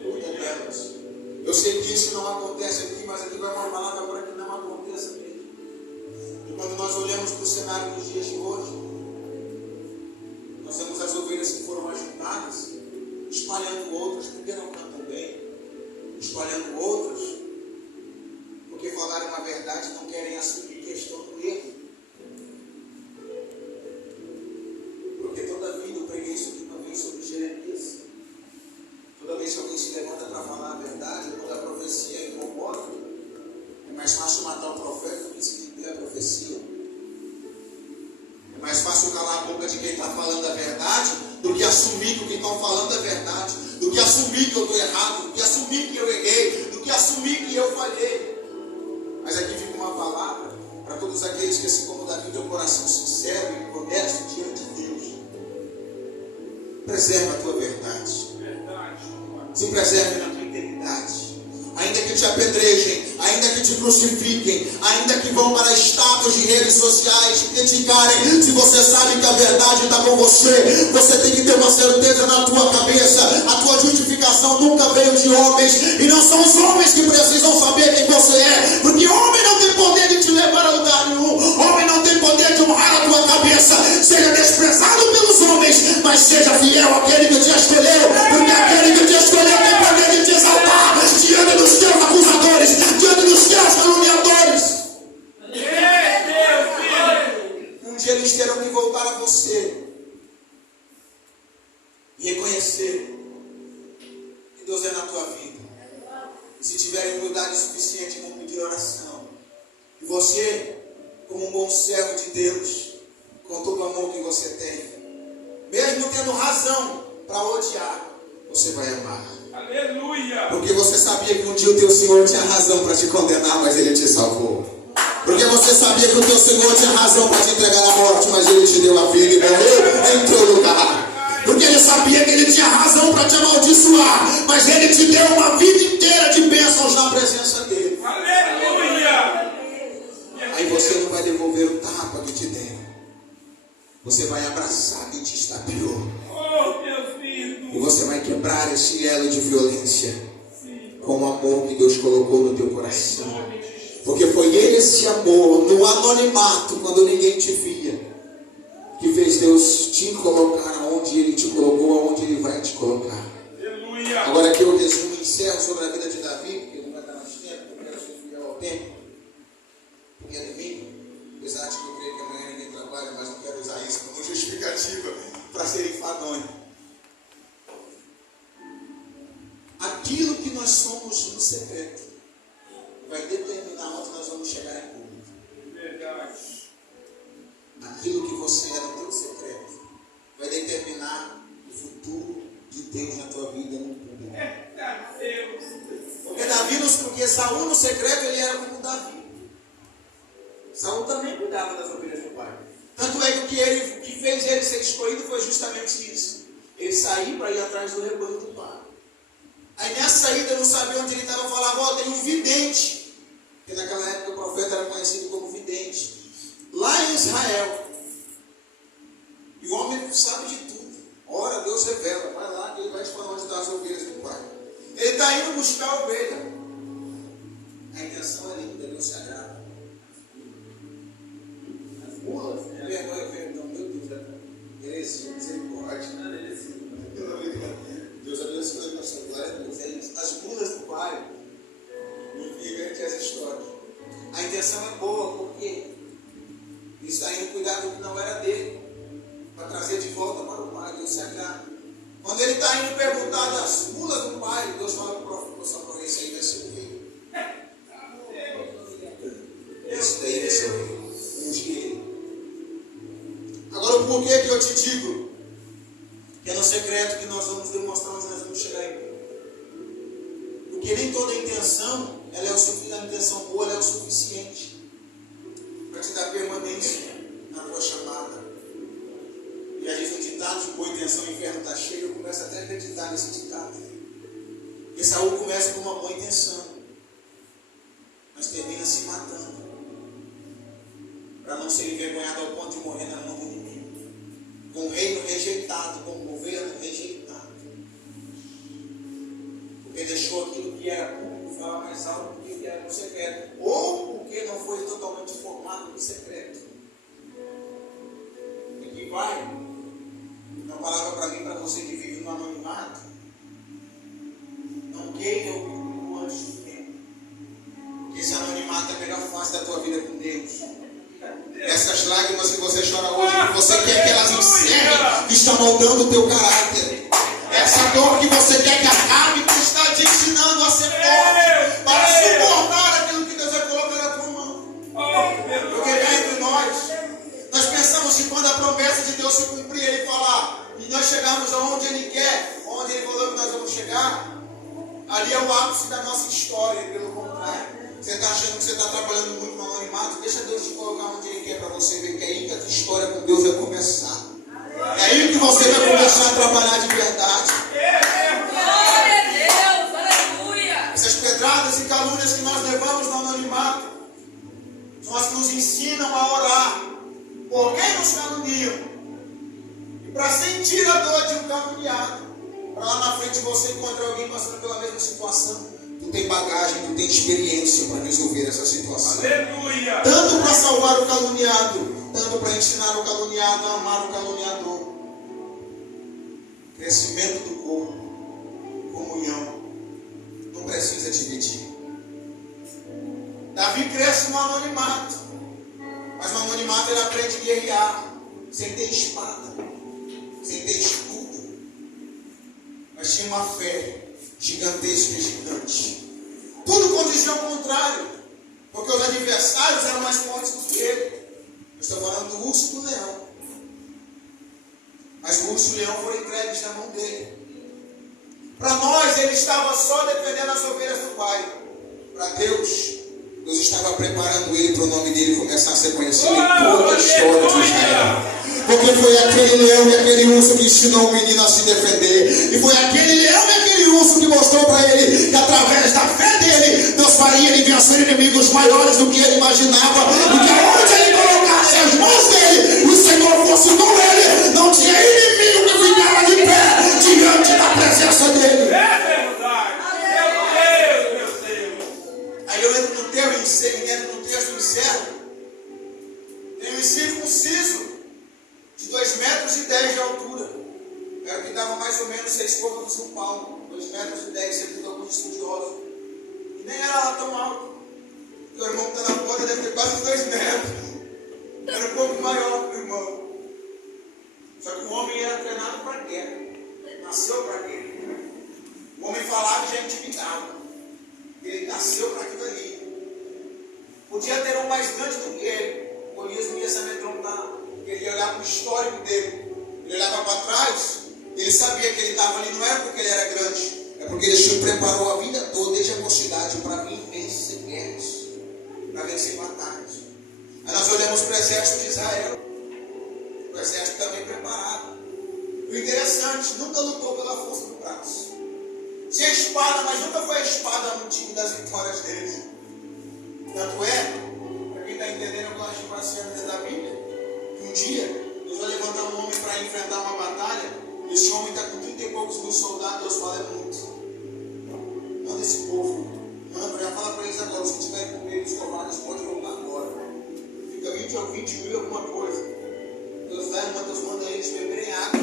Cuida delas. Eu sei que isso não acontece aqui, mas aqui vai uma palavra para que não aconteça mesmo. E quando nós olhamos para o cenário dos dias de hoje, nós vemos as ovelhas que foram ajuntadas, espalhando outras, porque não cantam bem, espalhando outras, porque falaram uma verdade e não querem assumir questão do erro. Porque toda vida eu preguei isso aqui também sobre Jeremias. Toda vez que alguém se levanta para falar a verdade, quando a profecia incomoda, é mais fácil matar o profeta do que se cumprir a profecia. É mais fácil calar a boca de quem está falando a verdade do que assumir que o que estão falando é verdade, do que assumir que eu estou errado, do que assumir que eu errei, do que assumir que eu falhei. Mas aqui fica uma palavra para todos aqueles que, assim como Davi, têm um coração sincero e honesto diante de Deus. Preserva a tua verdade. Se preserve na tua integridade. Ainda que te apedrejem, ainda que te crucifiquem, ainda que vão para status de redes sociais te criticarem, se você sabe que a verdade está com você, você tem que ter uma certeza na tua cabeça. A tua justificação nunca veio de homens, e não são os homens que precisam saber quem você é, porque homem não tem poder de te levar a lugar nenhum, homem não tem poder de honrar a tua cabeça. Seja desprezado pelos homens, mas seja fiel àquele que te escolheu, porque aquele que te escolheu tem poder de te exaltar diante dos teus acusadores, diante dos teus caluniadores. Um dia eles terão que voltar a você e reconhecer que Deus é na tua vida. E se tiverem humildade suficiente, vão pedir oração. E você, como um bom servo de Deus, com todo o amor que você tem, mesmo tendo razão para odiar, você vai amar. Aleluia. Porque você sabia que um dia o teu Senhor tinha razão para te condenar, mas Ele te salvou. Porque você sabia que o teu Senhor tinha razão para te entregar na morte, mas Ele te deu a vida e morreu em teu lugar. Porque Ele sabia que Ele tinha razão para te amaldiçoar, mas Ele te deu uma vida inteira de bênçãos na presença dEle. Aleluia. Aí você não vai devolver o tapa que te deu. Você vai abraçar quem te estapeou. Oh, meu filho. E você vai quebrar esse elo de violência com o amor que Deus colocou no teu coração. Porque foi esse amor, no anonimato, quando ninguém te via, que fez Deus te colocar onde Ele te colocou, aonde Ele vai te colocar. Aleluia. Agora que eu resumo e encerro sobre a vida de Davi, porque não vai dar mais tempo. justificativa para ser enfadonho. Aquilo que nós somos no secreto vai determinar onde nós vamos chegar em público. Verdade. Aquilo que você é no teu secreto vai determinar o futuro de Deus na tua vida no público. Eita Deus. Porque Saul no secreto ele era como Davi. Saul também cuidava das ovelhas do pai. Tanto é que o que fez ele ser escolhido foi justamente isso. Ele saiu para ir atrás do rebanho do pai. Aí nessa saída, eu não sabia onde ele estava, eu falava, tem um vidente. Porque naquela época o profeta era conhecido como vidente. Lá em Israel. E o homem sabe de tudo. Ora, Deus revela. Vai lá que ele vai te falar onde estão as ovelhas do pai. Ele está indo buscar a ovelha. A intenção é linda, Deus se agrada. As mulas, perdão, meu Deus, heresia, misericórdia. Deus abençoe a nossa glória a Deus. É isso. As mulas do pai, não fica entre as histórias. A intenção é boa, porque ele está indo cuidar do que não era dele, para trazer de volta para o pai. Deus se agrada. Quando ele está indo perguntar das mulas do pai, Deus fala para o profeta, só para esse aí vai ser o rei. Esse daí vai ser o rei. Unge ele. Agora, o porquê que eu te digo que é no secreto que nós vamos demonstrar onde nós vamos chegar em público. Porque nem toda intenção, a intenção boa, ela é o suficiente para te dar permanência na tua chamada. E às vezes um ditado de boa intenção, o inferno está cheio, eu começo até a acreditar nesse ditado. Porque Saul começa com uma boa intenção, mas termina se matando, para não ser envergonhado ao ponto de morrer na mão do inimigo. Com o reino rejeitado, com o governo rejeitado. Porque deixou aquilo que era público falar mais alto do que era no secreto. Ou porque não foi totalmente formado no secreto. E que vai uma palavra para mim, para você que vive no anonimato. Não queira o público antes do tempo. Porque esse anonimato é a melhor fase da tua vida com Deus. Essas lágrimas que você chora hoje, que você quer que elas encerrem, que está moldando o teu caráter. Essa dor que você quer que acabe, que está te ensinando a ser forte, para suportar aquilo que Deus vai colocar na tua mão. Porque cá entre nós pensamos que quando a promessa de Deus se cumprir, Ele falar, e nós chegarmos aonde Ele quer, onde Ele falou que nós vamos chegar, ali é o ápice da nossa história, pelo contrário. Você está achando que você está trabalhando muito no anonimato? Deixa Deus te colocar onde Ele quer para você ver, que é aí que a tua história com Deus vai começar. É aí que você vai começar a trabalhar de verdade. Glória a Deus, aleluia. Essas pedradas e calúnias que nós levamos no anonimato são as que nos ensinam a orar por quem nos caluniam. E para sentir a dor de um caluniado, para lá na frente você encontrar alguém passando pela mesma situação. Tu tem bagagem, tu tem experiência para resolver essa situação. Aleluia. Tanto para salvar o caluniado, tanto para ensinar o caluniado a amar o caluniador. Crescimento do corpo, comunhão, não precisa dividir. Davi cresce no anonimato, mas no anonimato ele aprende a guerrear, sem ter espada, sem ter escudo, mas tinha uma fé gigantesca e gigante. Tudo condizia ao contrário, porque os adversários eram mais fortes do que ele. Eu estou falando do urso e do leão. Mas o urso e o leão foram entregues na mão dele. Para nós, ele estava só defendendo as ovelhas do Pai. Para Deus estava preparando ele para o nome dele começar a ser conhecido em toda a história de Israel. Porque foi aquele leão e aquele urso que ensinou o menino a se defender. E foi aquele leão e aquele urso que mostrou para ele que através da fé dele, Deus faria ele vencer inimigos maiores do que ele imaginava. E que aonde ele colocasse as mãos dele, o Senhor fosse com ele. Não tinha inimigo que ficava de pé diante da presença dele. É verdade. Meu Deus. Aí eu entro no texto e encerro. Tem um incircunciso de 2,10 metros de altura. Era o que dava mais ou menos 6 côvados no palmo. 2,10 metros, segundo alguns estudiosos. E nem era lá tão alto. O irmão que está na porta deve ter quase 2 metros. Era um pouco maior que o irmão. Só que Podia ter um mais grande do que ele. Golias não ia se amedrontar. Ele ia olhar para o histórico dele. Ele olhava para trás. Ele sabia que ele estava ali não era porque ele era grande. É porque ele se preparou a vida toda, desde a mocidade, para vir vencer guerras. Para vencer batalhas. Aí nós olhamos para o exército de Israel. O exército também preparado. O interessante, nunca lutou pela força do braço. Tinha espada, mas nunca foi a espada motivo das vitórias deles. Tanto é, para quem está entendendo algumas situações da Bíblia, que um dia Deus vai levantar um homem para enfrentar uma batalha. Esse homem está com 30 e poucos mil soldados. Deus fala, é muito. Manda esse povo. Manda, já fala para eles agora, se tiverem com medo, os covardes podem voltar agora. Fica 20 ou 20 mil alguma coisa. Deus manda eles beberem água.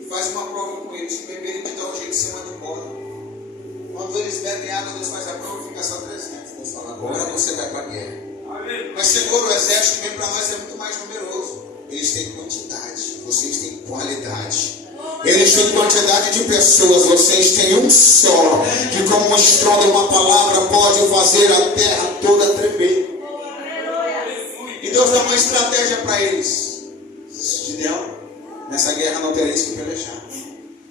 E faz uma prova com eles. Se beberem, que dá o jeito de ser mandado embora. Quando eles bebem água, Deus faz a prova e fica só 300. Deus fala, agora você vai para a guerra. Mas Senhor, o exército que vem para nós é muito mais numeroso. Eles têm quantidade, vocês têm qualidade. Eles têm quantidade de pessoas, vocês têm um só. Que como um estrondo, uma palavra pode fazer a terra toda tremer. E Deus dá uma estratégia para eles. Gideão, nessa guerra não tereis que pelejar.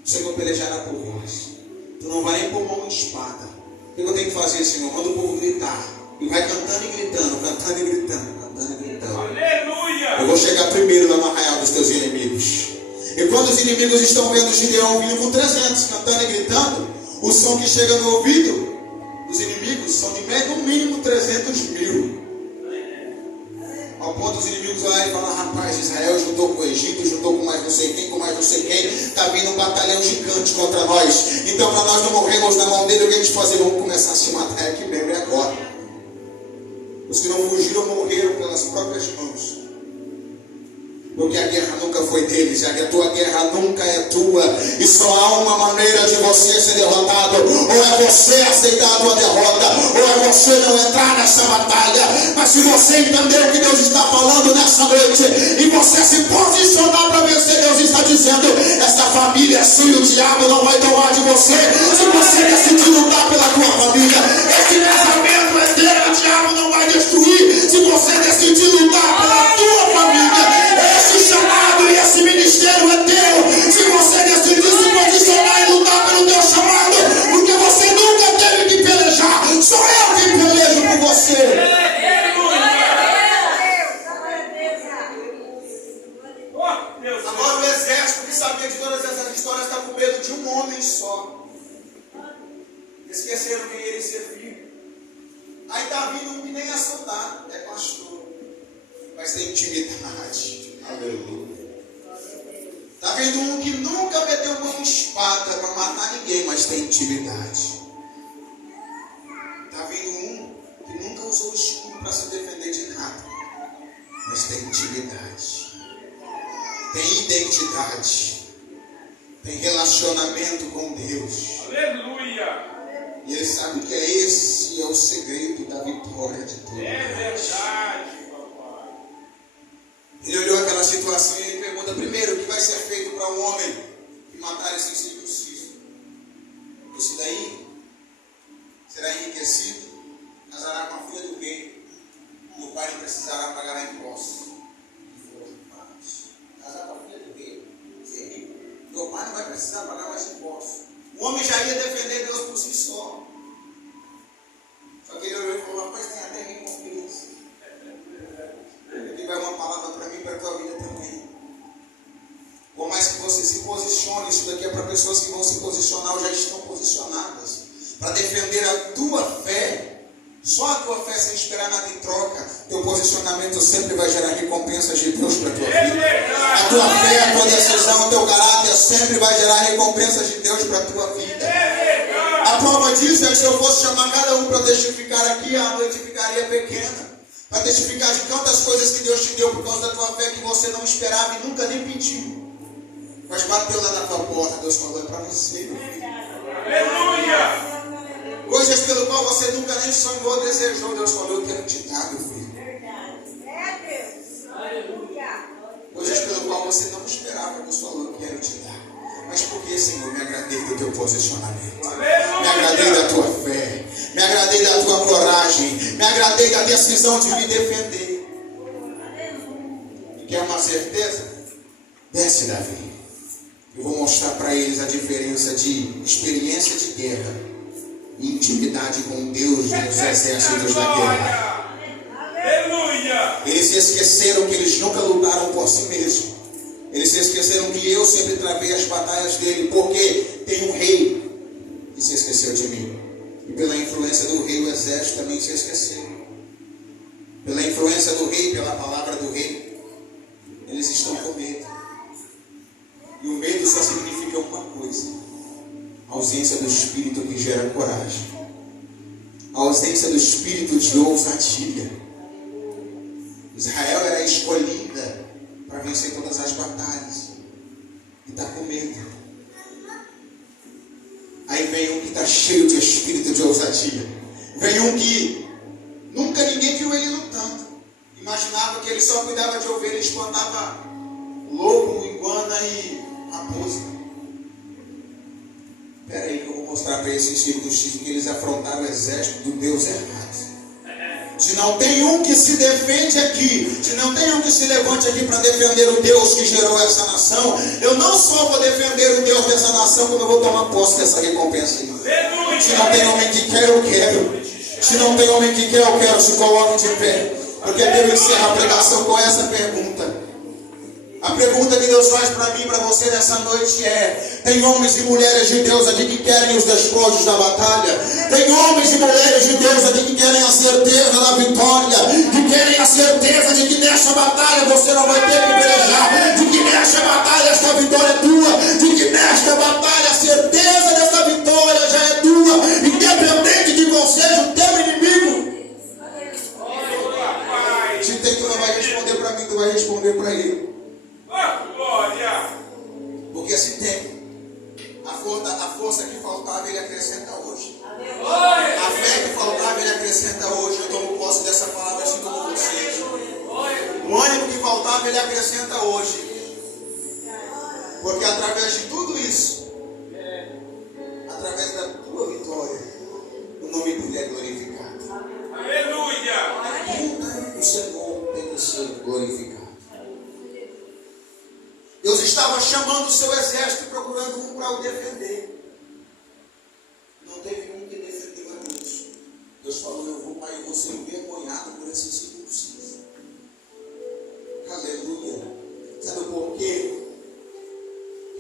O Senhor pelejará por vós. Tu não vai impor mão de espada. O que eu tenho que fazer, Senhor? Manda o povo gritar. E vai cantando e gritando, cantando e gritando, cantando e gritando. Aleluia! Eu vou chegar primeiro lá no arraial dos teus inimigos. E quando os inimigos estão vendo Gideão vindo com 300, cantando e gritando, o som que chega no ouvido dos inimigos são de no mínimo 300 mil. Ao ponto dos inimigos olharem e falar, rapaz, Israel juntou com o Egito, juntou com mais não sei quem, com mais não sei quem, está vindo um batalhão gigante contra nós. Então, para nós não morrermos na mão dele, o que a gente fazer? Vamos começar a se matar aqui mesmo, é agora. Os que não fugiram morreram pelas próprias mãos. Porque a guerra nunca foi deles, a tua guerra nunca é tua. E só há uma maneira de você ser derrotado. Ou é você aceitar a tua derrota, ou é você não entrar nessa batalha. Mas se você entender o que Deus está falando nessa noite, e você se posicionar para vencer, Deus está dizendo, essa família é sua e o diabo não vai tomar de você. Se você decidir lutar pela tua família, esse casamento é teu, o diabo não vai destruir. Se você decidir lutar pela tua família, esse chamado e esse ministério é teu. Se você decidir se posicionar e lutar pelo teu chamado, porque você nunca teve que pelejar, sou eu que pelejo por você. Agora o exército que sabia de todas essas histórias está com medo de um homem só. Esqueceram quem ele servia. Aí está vindo um que nem é soldado, é pastor, mas tem intimidade. Aleluia. Está vendo um que nunca meteu mão em espada para matar ninguém, mas tem intimidade. Está vendo um que nunca usou escudo para se defender de nada, mas tem intimidade. Tem identidade. Tem relacionamento com Deus. Aleluia! E ele sabe que esse é o segredo da vitória de Deus. É verdade, papai. Ele olhou aquela situação e ele pergunta, primeiro, o que vai ser feito para um homem que matar esse incircunciso? Esse daí será enriquecido, casará com a filha do rei, e o pai não precisará pagar impostos. Casar com a filha do rei, ser rico, e o pai não vai precisar pagar mais impostos. O homem já ia defender Deus por si só. Só que ele olhou e falou, rapaz, tem até recompensa. Ele vai uma palavra para mim e para a tua vida também. Por mais que você se posicione, isso daqui é para pessoas que vão se posicionar ou já estão posicionadas. Para defender a tua fé. Só a tua fé sem esperar nada em troca. Teu posicionamento sempre vai gerar recompensas de Deus para a tua vida. A tua fé, a tua decisão, o teu caráter sempre vai gerar recompensas de Deus para a tua vida. A prova disso é que se eu fosse chamar cada um para testificar aqui, a noite ficaria pequena. Para testificar de tantas coisas que Deus te deu por causa da tua fé que você não esperava e nunca nem pediu. Mas bateu lá na tua porta, Deus falou, é para você. Aleluia! Coisas pelo qual você nunca nem sonhou, desejou, Deus falou, eu quero te dar, meu filho. Coisas pelo qual você não esperava, Deus falou, eu quero te dar. Mas por que, Senhor? Me agradei do teu posicionamento. Me agradei da tua fé. Me agradei da tua coragem. Me agradei da decisão de me defender. E quer uma certeza? Desce, Davi. Eu vou mostrar para eles a diferença de experiência de guerra e intimidade com Deus dos exércitos da guerra. Aleluia. Eles se esqueceram que eles nunca lutaram por si mesmos. Eles se esqueceram que eu sempre travei as batalhas dele, porque tem um rei que se esqueceu de mim. E pela influência do rei, o exército também se esqueceu. Pela influência do rei, pela palavra do rei, eles estão com medo. E o medo só significa uma coisa: a ausência do espírito que gera coragem, a ausência do espírito de ousadia. Israel era escolhida para vencer todas as batalhas e está com medo. Aí vem um que está cheio de espírito de ousadia. Vem um que nunca ninguém viu ele lutando. Imaginava que ele só cuidava de ovelha, espantava lobo, iguana e raposa. Espera aí que eu vou mostrar para esses circuncissos que eles afrontaram o exército do Deus errado. Se não tem um que se defende aqui, se não tem um que se levante aqui para defender o Deus que gerou essa nação, eu não só vou defender o Deus dessa nação, como eu vou tomar posse dessa recompensa aí. Se não tem homem que quer, eu quero. Se não tem homem que quer, eu quero. Se coloque de pé. Porque Deus encerra a pregação com essa pergunta. A pergunta que Deus faz para mim e para você nessa noite é: tem homens e mulheres de Deus aqui que querem os despojos da batalha? Tem homens e mulheres de Deus aqui que querem a certeza da vitória? Que querem a certeza de que nesta batalha você não vai ter que pelejar? De que nesta batalha esta vitória é tua? De que nesta batalha a certeza dessa vitória já é tua? Independente de qual seja o teu inimigo. Se tem, tu não vai responder para mim, tu vai responder para ele. Glória. Porque se tem, a força que faltava ele acrescenta hoje. A fé que faltava ele acrescenta hoje. Eu tomo posse dessa palavra assim como vocês. O ânimo que faltava ele acrescenta hoje. Porque através de tudo isso, através da tua vitória, o nome dele é glorificado. Aleluia. O Senhor tem que ser glorificado. Deus estava chamando o seu exército e procurando um para o defender. Não teve um que defendeu a Deus. Deus falou: eu vou ser envergonhado por esses circuncisos. Aleluia. Sabe por quê?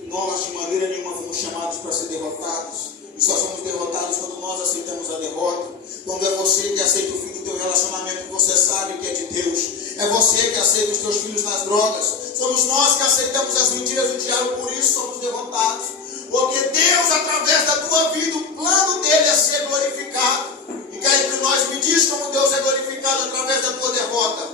Nós de maneira nenhuma fomos chamados para ser derrotados. E só somos derrotados quando nós aceitamos a derrota. Quando é você que aceita o fim do teu relacionamento, que você sabe que é de Deus. É você que aceita os teus filhos nas drogas. Somos nós que aceitamos as mentiras do diabo, por isso somos derrotados. Porque Deus, através da tua vida, o plano dele é ser glorificado. E cá entre nós, me diz como Deus é glorificado através da tua derrota.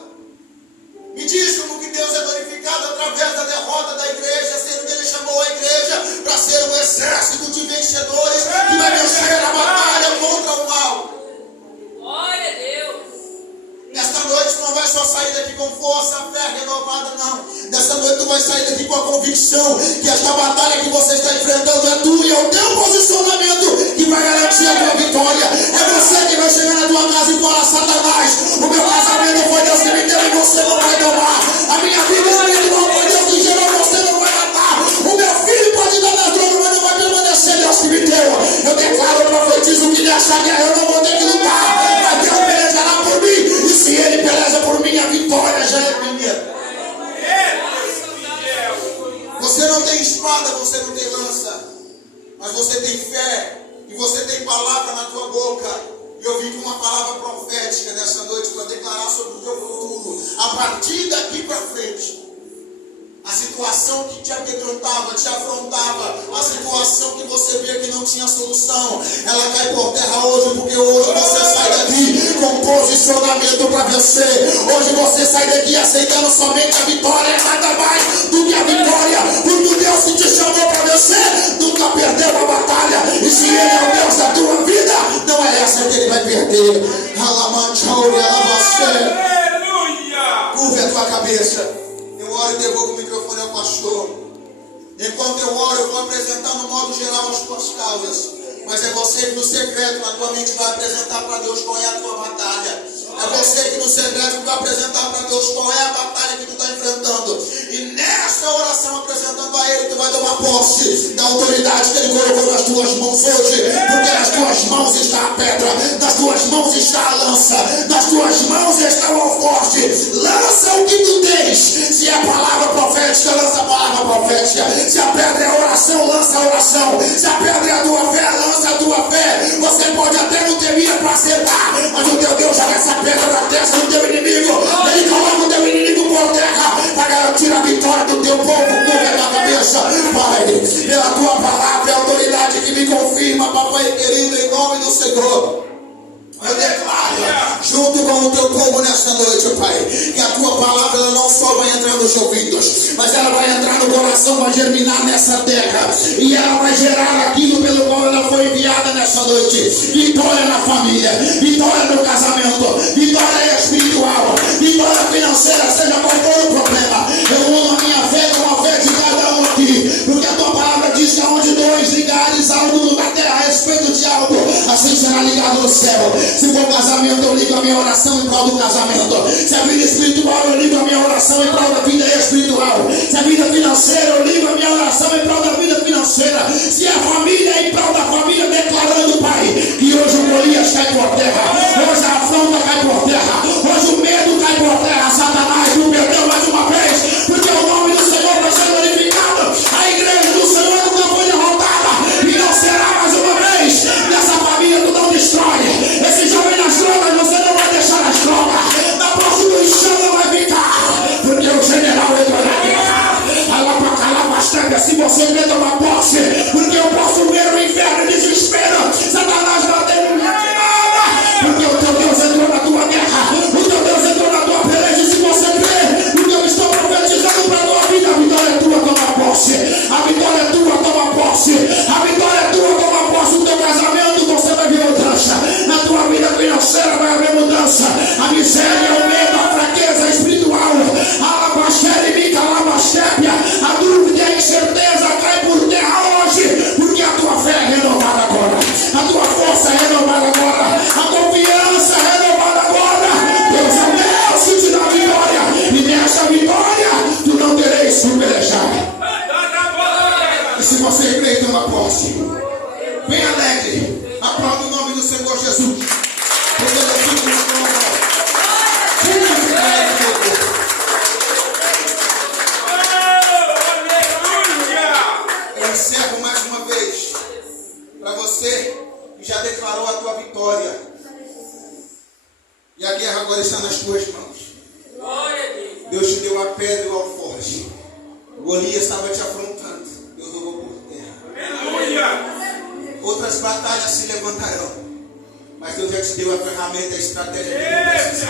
Me diz como que Deus é glorificado através da derrota da igreja, sendo que ele chamou a igreja para ser um exército de vencedores que vai vencer a batalha contra o mal. Glória a Deus. Nesta noite tu não vai só sair daqui com força, fé renovada, não. Nesta noite tu vai sair daqui com a convicção que esta batalha que você está enfrentando é tua e é o teu posicionamento que vai garantir a tua vitória. É você que vai chegar na tua casa e falar: Satanás, o meu casamento foi Deus que me deu e você não vai tomar. A minha vida espiritual foi Deus que gerou, você não vai matar. O meu filho pode dar nas drogas, mas não vai permanecer, Deus que me deu. Eu declaro, profetizo que nesta guerra eu não vou ter que lutar, mas Deus pelejará por mim. E se ele peleja por mim, a vitória já é minha. Você não tem espada, você não tem lança, mas você tem fé e você tem palavra na tua boca. E eu vim com uma palavra profética nessa noite para declarar sobre o teu futuro. A partir daqui para frente, a situação que te amedrontava, te afrontava, a situação que você via que não tinha solução, ela cai por terra hoje, porque hoje você sai daqui com posicionamento para vencer. Hoje você sai daqui aceitando somente a vitória, nada mais do que a vitória. Porque o Deus que te chamou para vencer nunca perdeu a batalha. E se ele é o Deus da tua vida, não é essa que ele vai perder. Curve a tua cabeça. Eu oro e devolvo o microfone ao pastor. Enquanto eu oro, eu vou apresentar no modo geral as tuas causas. Mas é você que no secreto, na tua mente, vai apresentar para Deus qual é a tua batalha. É você que no secreto vai apresentar para Deus qual é a batalha que tu está enfrentando. E nesta oração, apresentando a Ele, tu vai tomar posse da autoridade que Ele colocou nas tuas mãos hoje. Porque nas tuas mãos está a pedra, nas tuas mãos está a lança, nas tuas mãos está o alforje. Lança o que tu tens. Se é palavra profética, lança a palavra profética. Se a pedra é oração, lança a oração. Se a pedra é a tua fé, lança a tua fé. Você pode até não ter mira para acertar, mas o teu Deus joga essa pedra na testa do teu inimigo. Ele coloca o teu inimigo por terra para garantir a vitória do teu povo. Curva a cabeça, Pai, pela tua palavra e a autoridade que me confirma, papai querido, em nome do Senhor. Eu declaro, junto com o teu povo nessa noite, Pai, que a tua palavra ela não só vai entrar nos ouvidos, mas ela vai entrar no coração, vai germinar nessa terra, e ela vai gerar aquilo pelo qual ela foi enviada nessa noite. Vitória na família, vitória no casamento, vitória espiritual, vitória financeira, seja qual for o problema. Eu uno a minha fé com a fé de cada um aqui, porque a tua palavra diz que aonde dois ligares algo na terra a respeito de algo, assim será ligado no céu. Se for casamento, eu ligo a minha oração em prol do casamento. Se a vida espiritual, eu ligo a minha oração em prol da vida espiritual. Se a vida financeira, eu ligo a minha oração em prol da vida financeira. Se a família, em prol da família, declarando, Pai, que hoje o Golias cai por terra, hoje a afronta cai por terra, hoje o medo cai por terra. Satanás, tu perdeu mais uma vez, porque o nome do Senhor vai ser glorificado. A igreja do Senhor nunca foi derrotada e não será mais uma vez. Nessa família tu não destrói. Esse jovem nas drogas, você não vai deixar nas drogas. Na prostituição não vai ficar, porque o general entrou na guerra. Se você quer tomar posse, porque eu posso ver o inferno e desespero, Satanás batendo minha tirada, porque o teu Deus entrou na tua guerra, o teu Deus entrou na tua peleja. Se você crê no que eu estou profetizando para a tua vida, a vitória é tua, toma posse. A vitória é tua, toma posse. A vitória é tua, toma posse. No teu casamento você vai ver mudança, na tua vida financeira vai haver mudança. A miséria, o medo, a fraqueza espiritual, a alabaxérimica, a alabaxépia, a dúvida e a incerteza cai por terra hoje, porque a tua fé é renovada agora, a tua força é renovada agora, a confiança é renovada agora. Deus é Deus que te dá vitória, e nessa vitória tu não tereis que pelejar. E se você crê em uma posse, vem alegre, aplaude o nome do Senhor Jesus, porque Ele é digno de honra. Eu encerro mais uma vez para você que já declarou a tua vitória, e a guerra agora está nas tuas mãos. Deus te deu a pedra e o alforje. Golias estava te afrontando, Deus jogou por terra. Outras batalhas se levantarão, mas Deus já te deu a ferramenta, a estratégia que tu precisa.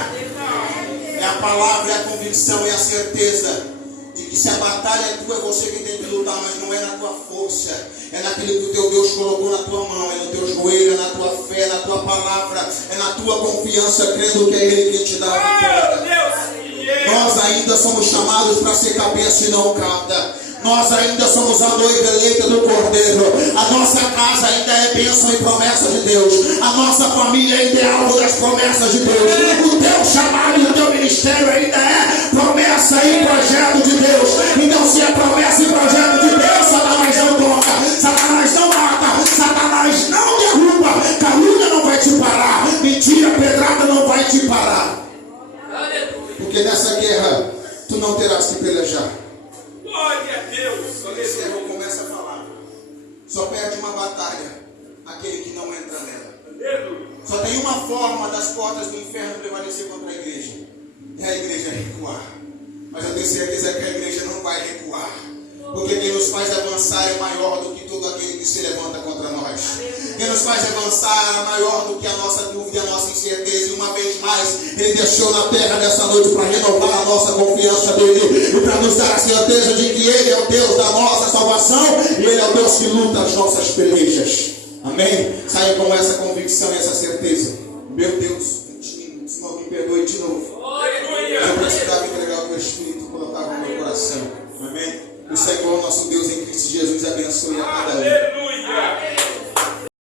É a palavra, é a convicção, é a certeza de que se a batalha é tua, é você quem tem que lutar, mas não é na tua força, é naquilo que o teu Deus colocou na tua mão, é no teu joelho, é na tua fé, é na tua palavra, é na tua confiança, crendo que é Ele quem te dá a vitória. Nós ainda somos chamados para ser cabeça e não cauda. Nós ainda somos a noiva eleita do Cordeiro. A nossa casa ainda é bênção e promessa de Deus. A nossa família ainda é alvo das promessas de Deus. O teu chamado e o teu ministério ainda é promessa e projeto de Deus. Então, se é promessa e projeto de Deus, Satanás não toca, Satanás não mata, Satanás não derruba, calúnia não vai te parar, mentira, pedrada não vai te parar. Porque nessa guerra tu não terás que pelejar. Glória a Deus. Quando esse erro começa a falar, só perde uma batalha aquele que não entra nela. Só tem uma forma das portas do inferno prevalecer contra a igreja, é a igreja recuar. Mas eu tenho certeza que a igreja não vai recuar, porque quem nos faz avançar é maior do que todo aquele que se levanta contra nós. Quem nos faz avançar é maior do que a nossa dúvida, a nossa incerteza. E uma vez mais, Ele deixou na terra nessa noite para renovar a nossa confiança nele, e para nos dar a certeza de que Ele é o Deus da nossa salvação, e Ele é o Deus que luta as nossas pelejas. Amém? Saia com essa convicção e essa certeza. Meu Deus, Senhor, me perdoe de novo. Eu precisava entregar o teu Espírito e colocar no meu coração. Amém? O Senhor, nosso Deus em Cristo Jesus, abençoe a cada um.